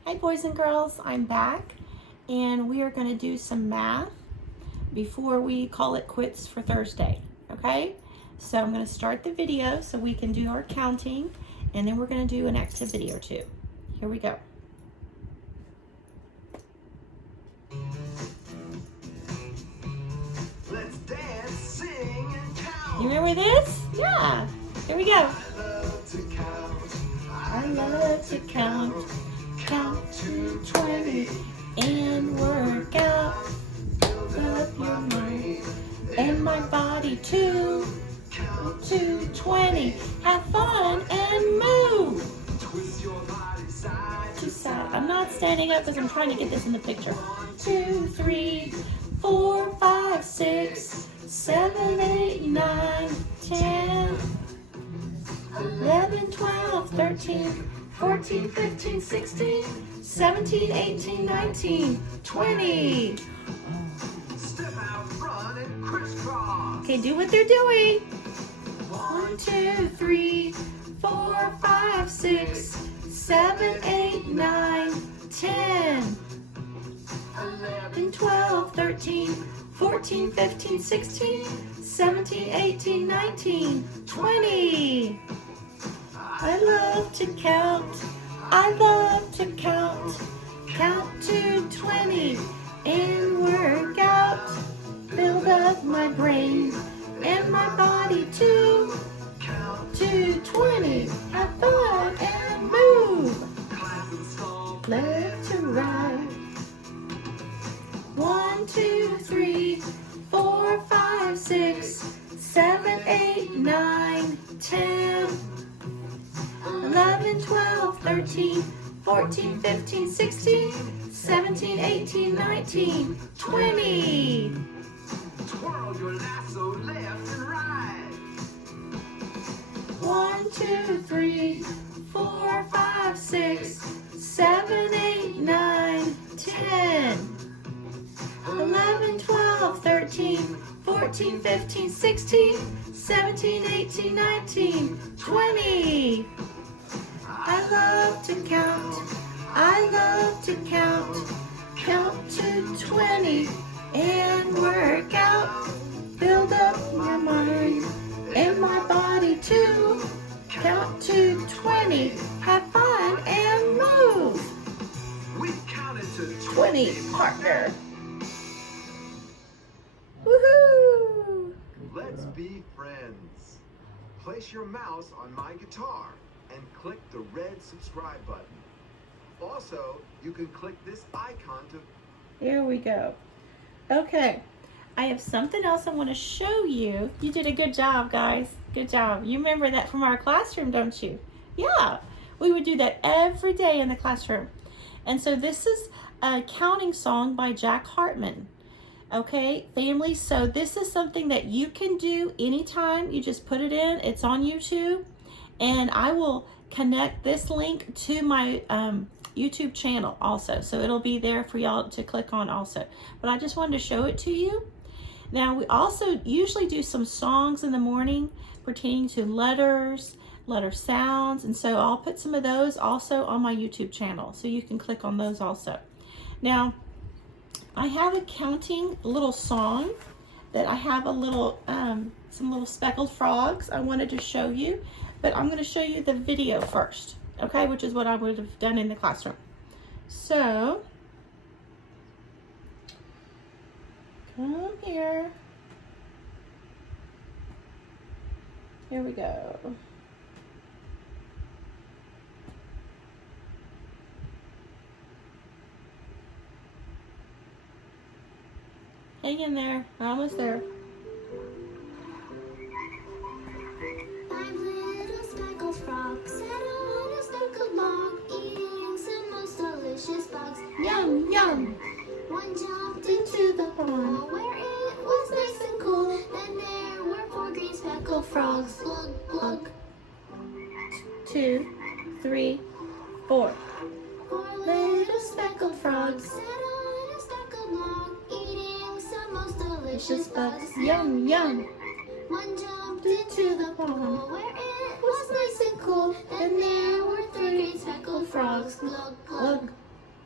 Hi boys and girls, I'm back and we are going to do some math before we call it quits for Thursday, okay? So I'm going to start the video so we can do our counting and then we're going to do an activity or two. Here we go. Let's dance, sing, and count. You remember this? Yeah. Here we go. I love to count. Count to 20 and work out. Fill up your mind and my body too. Count to 20. Have fun and move. Twist your body side To side. I'm not standing up because I'm trying to get this in the picture. 2, 3, 4, 5, 6, 7, 8, 9, 10, 11, 12, 13, 14, 15, 16, 17, 18, 19, 20. Step out front and crisscross. Okay, do what they're doing. 1, 2, 3, 4, 5, 6, 7, 8, 9, 10, 11, 12, 13, 14, 15, 16, 17, 18, 19, 20. I love to count. I love to count. Count to 20 and work out. Build up my brain and my body too. Count to 20. Have fun and move. Clap and stomp. Left to right. 1, 2, 3, 4, 5, 6, 7, 8, 9, 10, 11, 12, 13, 14, 15, 16, 17, 18, 19, 20. Twirl your lasso left and right. 1, 2, 3, 4, 5, 6, 7, 8, 9, 10, 11, 12, 13, 14, 15, 16, 17, 18, 19, 20. I love to count. I love to count. Count to 20 and work out. Build up my mind and my body too. Count to 20. Have fun and move. We counted to 20, partner. Woohoo! Let's be friends. Place your mouse on my guitar and click the red subscribe button. Also, you can click this icon to Here we go. Okay, I have something else I want to show you. You did a good job, guys. Good job. You remember that from our classroom, don't you? Yeah, we would do that every day in the classroom. And so this is a counting song by Jack Hartman. Okay, family, so this is something that you can do anytime. You just put it in. It's on YouTube. And I will connect this link to my YouTube channel also. So it'll be there for y'all to click on also. But I just wanted to show it to you. Now we also usually do some songs in the morning pertaining to letters, letter sounds. And so I'll put some of those also on my YouTube channel. So you can click on those also. Now, I have a counting little song that I have a little, some little speckled frogs I wanted to show you. But I'm going to show you the video first, okay, which is what I would have done in the classroom. So, come here. Here we go. Hang in there. We're almost there. Five little speckled frogs sat on a speckled log, eating some most delicious bugs. Yum, yum. One jumped Into the pond. where it was nice and cool. Then there were four green speckled frogs. Glug, glug. 2, 3, 4. Four Little speckled frogs. sat on a speckled log, eating some most delicious bugs. Yum, yum. One jumped Into the pond. where it was nice and cool. Then there were three green speckled frogs. Glug, glug. Glug.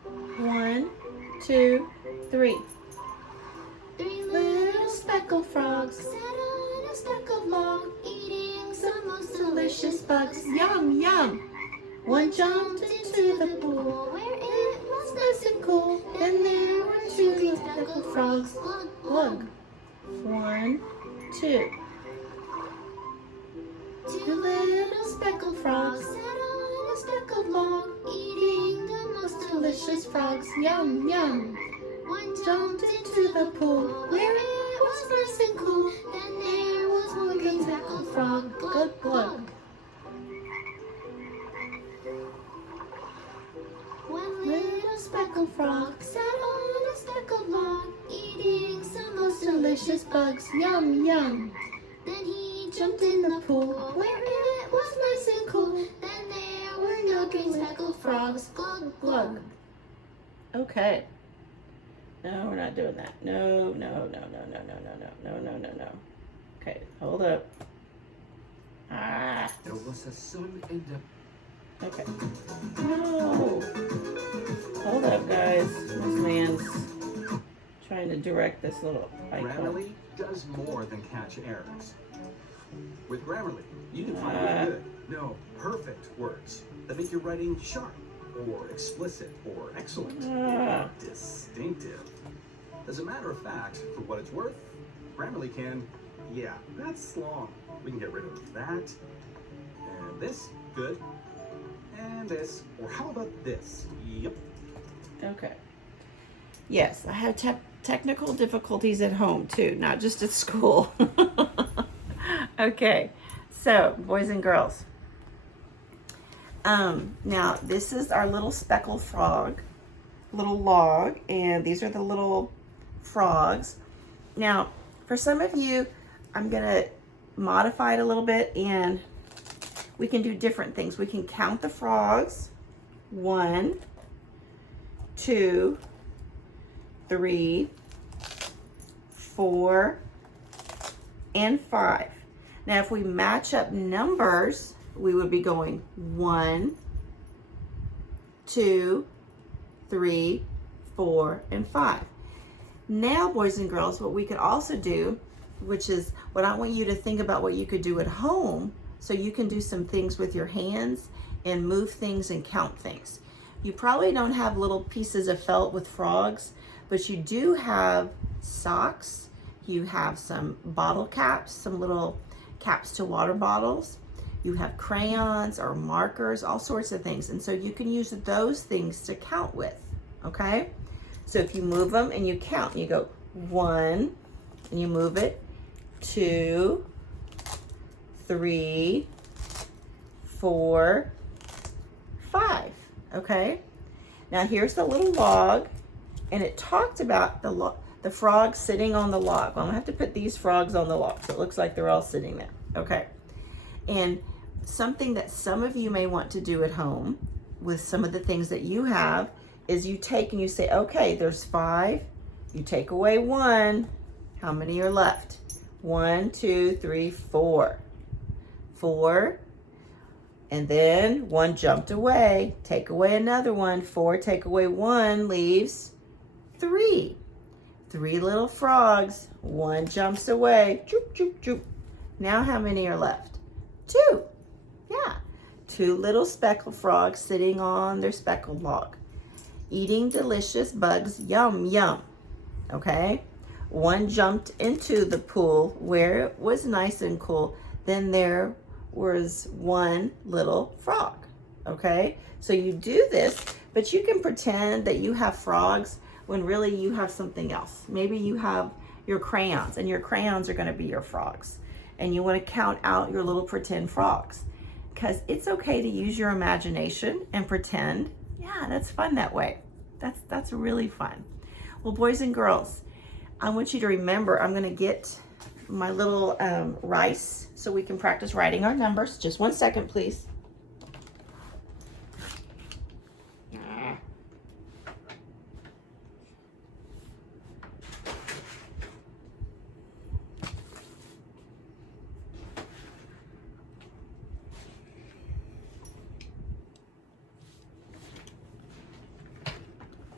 1, 2, 3. Three little speckled frogs sat on a speckled log, eating some most delicious bugs. Yum, yum. One jumped into the pool where it was nice and cool. Then there were 2 little speckled frogs. glug, Glug. 1, 2. Two little speckled frogs sat on a speckled log, eating the most delicious frogs. Yum, yum. One Jumped into the pool where it was nice and cool. Then there was one big speckled frog. Glug, glug. One little speckled frog sat on a speckled log, eating some most delicious bugs. Yum, yum. Then he jumped in the pool where it was nice and cool. Then there were no green speckled frogs. Glug, glug. Okay. No, we're not doing that. No, no, no, no, no, no, no, no, no, no, no, no. Okay, hold up. Ah, There was a son and a okay. No. Hold up, guys. This man's trying to direct this little icon. Grammarly does more than catch errors. With Grammarly, you can find really good, no, perfect words that make your writing sharp, or explicit, or excellent, Ah. distinctive. As a matter of fact, for what it's worth, Grammarly can, yeah, that's long. We can get rid of that, and this, good, and this, or how about this? Yep. Okay. Yes, I have technical difficulties at home too, not just at school. Okay, so boys and girls. Now this is our little speckled frog, little log, and these are the little frogs. Now, for some of you, I'm gonna modify it a little bit, and we can do different things. We can count the frogs. 1, 2, 3, 4, and 5. Now, if we match up numbers, we would be going 1, 2, 3, 4, and 5. Now, boys and girls, what we could also do, which is what I want you to think about what you could do at home, so you can do some things with your hands and move things and count things. You probably don't have little pieces of felt with frogs, but you do have socks. You have some bottle caps, some little caps to water bottles. You have crayons or markers, all sorts of things. And so you can use those things to count with, okay? So if you move them and you count, you go 1, and you move it, 2, 3, 4, 5, okay? Now here's the little log, and it talked about the frog sitting on the log. I'm gonna have to put these frogs on the log, so it looks like they're all sitting there, okay? And something that some of you may want to do at home with some of the things that you have is you take and you say, okay, there's 5, you take away 1, how many are left? 1, 2, 3, 4. 4, and then 1 jumped away, take away another one, 4, take away 1, leaves 3. 3 little frogs, 1 jumps away, choop, choop, choop. Now how many are left? 2, yeah. 2 little speckled frogs sitting on their speckled log, eating delicious bugs, yum, yum, okay? 1 jumped into the pool where it was nice and cool. Then there was 1 little frog, okay? So you do this, but you can pretend that you have frogs when really you have something else. Maybe you have your crayons, and your crayons are gonna be your frogs. And you wanna count out your little pretend frogs, because it's okay to use your imagination and pretend. Yeah, that's fun that way. That's really fun. Well, boys and girls, I want you to remember, I'm gonna get my little rice so we can practice writing our numbers. Just 1 second, please.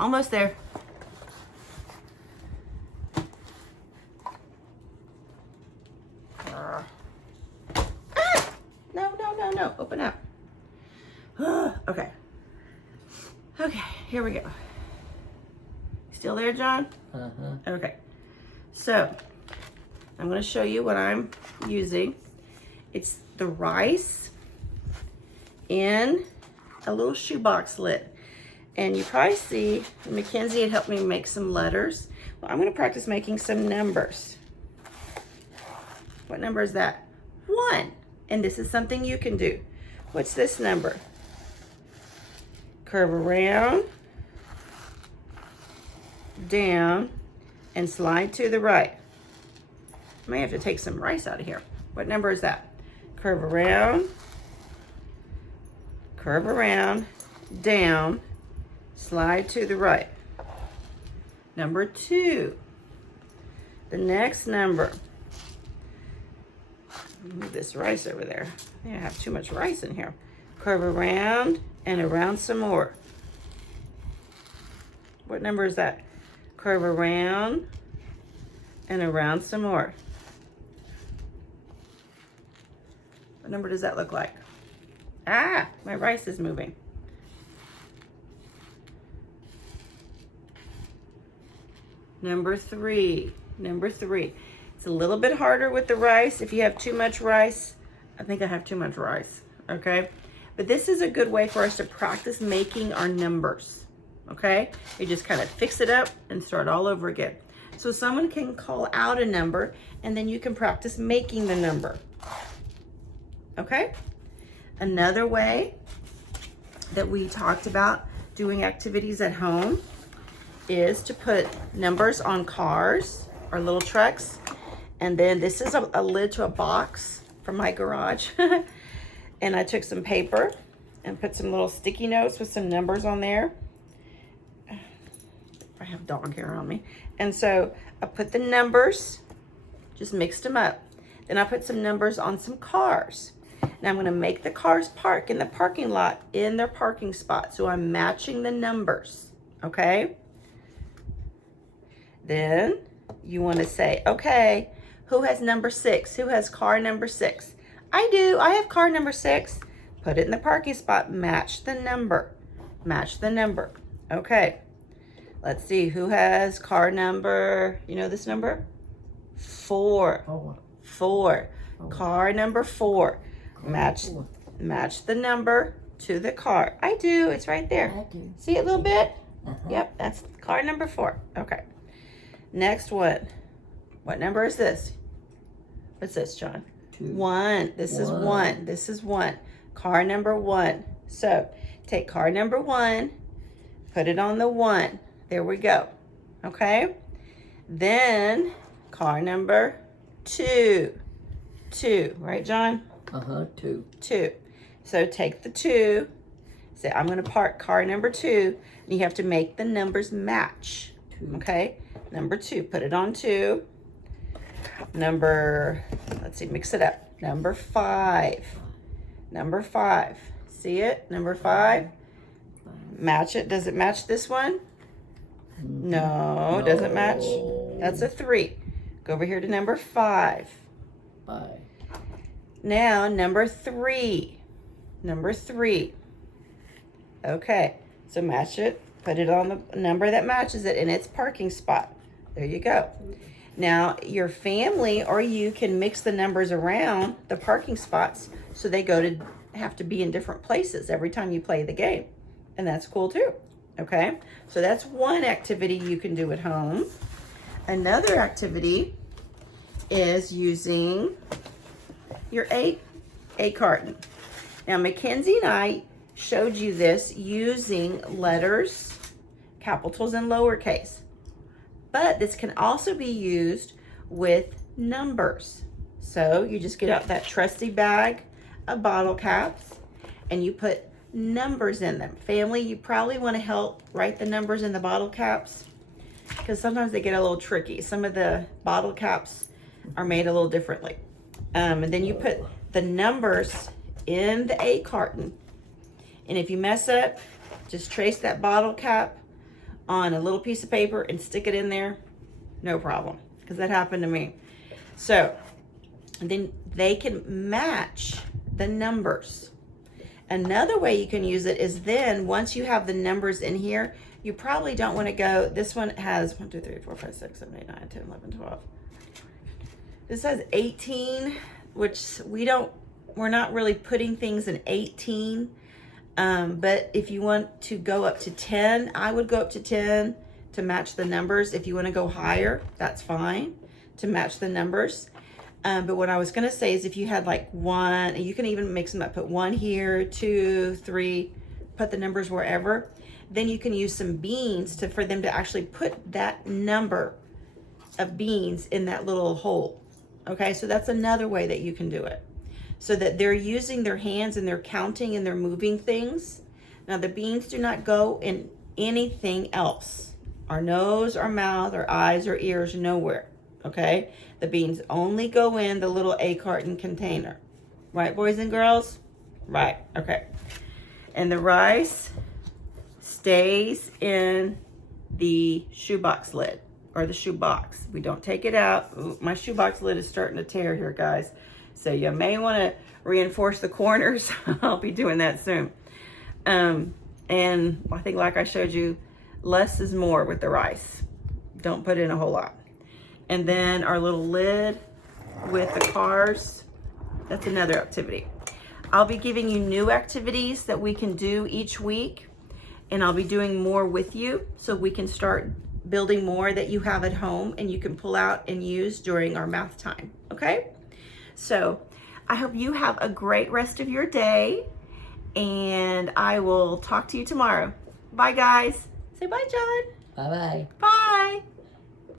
Almost there. Ah! No, no, no, no. Open up. Okay. Okay, here we go. Still there, John? Uh-huh. Okay. So, I'm going to show you what I'm using. It's the rice in a little shoebox lid. And you probably see Mackenzie had helped me make some letters. Well, I'm going to practice making some numbers. What number is that? 1. And this is something you can do. What's this number? Curve around, down, and slide to the right. I may have to take some rice out of here. What number is that? Curve around, down, slide to the right. Number 2. The next number. Move this rice over there. I think I have too much rice in here. Curve around and around some more. What number is that? Curve around and around some more. What number does that look like? Ah, my rice is moving. Number 3. Number 3. It's a little bit harder with the rice. If you have too much rice, I think I have too much rice, okay? But this is a good way for us to practice making our numbers, okay? You just kind of fix it up and start all over again. So someone can call out a number and then you can practice making the number, okay? Another way that we talked about doing activities at home is to put numbers on cars or little trucks. And then this is a lid to a box from my garage. And I took some paper and put some little sticky notes with some numbers on there. I have dog hair on me. And so I put the numbers, just mixed them up. Then I put some numbers on some cars. Now I'm gonna make the cars park in the parking lot in their parking spot. So I'm matching the numbers, okay? Then you wanna say, okay, who has number 6? Who has car number 6? I do. I have car number 6. Put it in the parking spot. Match the number. Match the number. Okay. Let's see. Who has car number? You know this number? 4. 4. Car number 4. Match the number to the car. I do. It's right there. I do. See it a little bit? Uh-huh. Yep. That's car number 4. Okay. Next one. What number is this? What's this, John? 2. 1. This is 1. This is 1. Car number 1. So take car number 1, put it on the 1. There we go. Okay. Then car number 2. 2. Right, John? 2. 2. So take the 2. Say, I'm going to park car number 2. And you have to make the numbers match. 2. Okay. Number 2. Put it on 2. Number, let's see, mix it up. Number 5. Number 5. See it? Number 5. Match it. Does it match this one? No, it doesn't match. That's a 3. Go over here to number 5. 5. Now, number 3. Number 3. Okay, so match it. Put it on the number that matches it in its parking spot. There you go. Now, your family or you can mix the numbers around the parking spots so they have to be in different places every time you play the game. And that's cool too, okay? So that's one activity you can do at home. Another activity is using your A carton. Now, Mackenzie and I showed you this using letters, capitals and lowercase. But this can also be used with numbers. So you just get out that trusty bag of bottle caps and you put numbers in them. Family, you probably want to help write the numbers in the bottle caps because sometimes they get a little tricky. Some of the bottle caps are made a little differently. And then you put the numbers in the A carton. And if you mess up, just trace that bottle cap on a little piece of paper and stick it in there, no problem, because that happened to me. So then they can match the numbers. Another way you can use it is then once you have the numbers in here, you probably don't want to go, this one has 1, 2, 3, 4, 5, 6, 7, 8, 9, 10, 11, 12. This has 18, which we're not really putting things in 18. But if you want to go up to 10, I would go up to 10 to match the numbers. If you want to go higher, that's fine to match the numbers. But what I was going to say is if you had like 1, and you can even mix them up, put 1 here, 2, 3, put the numbers wherever, then you can use some beans for them to actually put that number of beans in that little hole. Okay, so that's another way that you can do it. So that they're using their hands and they're counting and they're moving things. Now the beans do not go in anything else. Our nose, our mouth, our eyes, our ears, nowhere. Okay? The beans only go in the little A carton container. Right, boys and girls? Right, okay. And the rice stays in the shoebox lid, or the shoebox. We don't take it out. Ooh, my shoebox lid is starting to tear here, guys. So you may want to reinforce the corners. I'll be doing that soon. And I think like I showed you, less is more with the rice. Don't put in a whole lot. And then our little lid with the cars, that's another activity. I'll be giving you new activities that we can do each week, and I'll be doing more with you so we can start building more that you have at home and you can pull out and use during our math time, okay? So I hope you have a great rest of your day, and I will talk to you tomorrow. Bye, guys. Say bye, John. Bye-bye. Bye.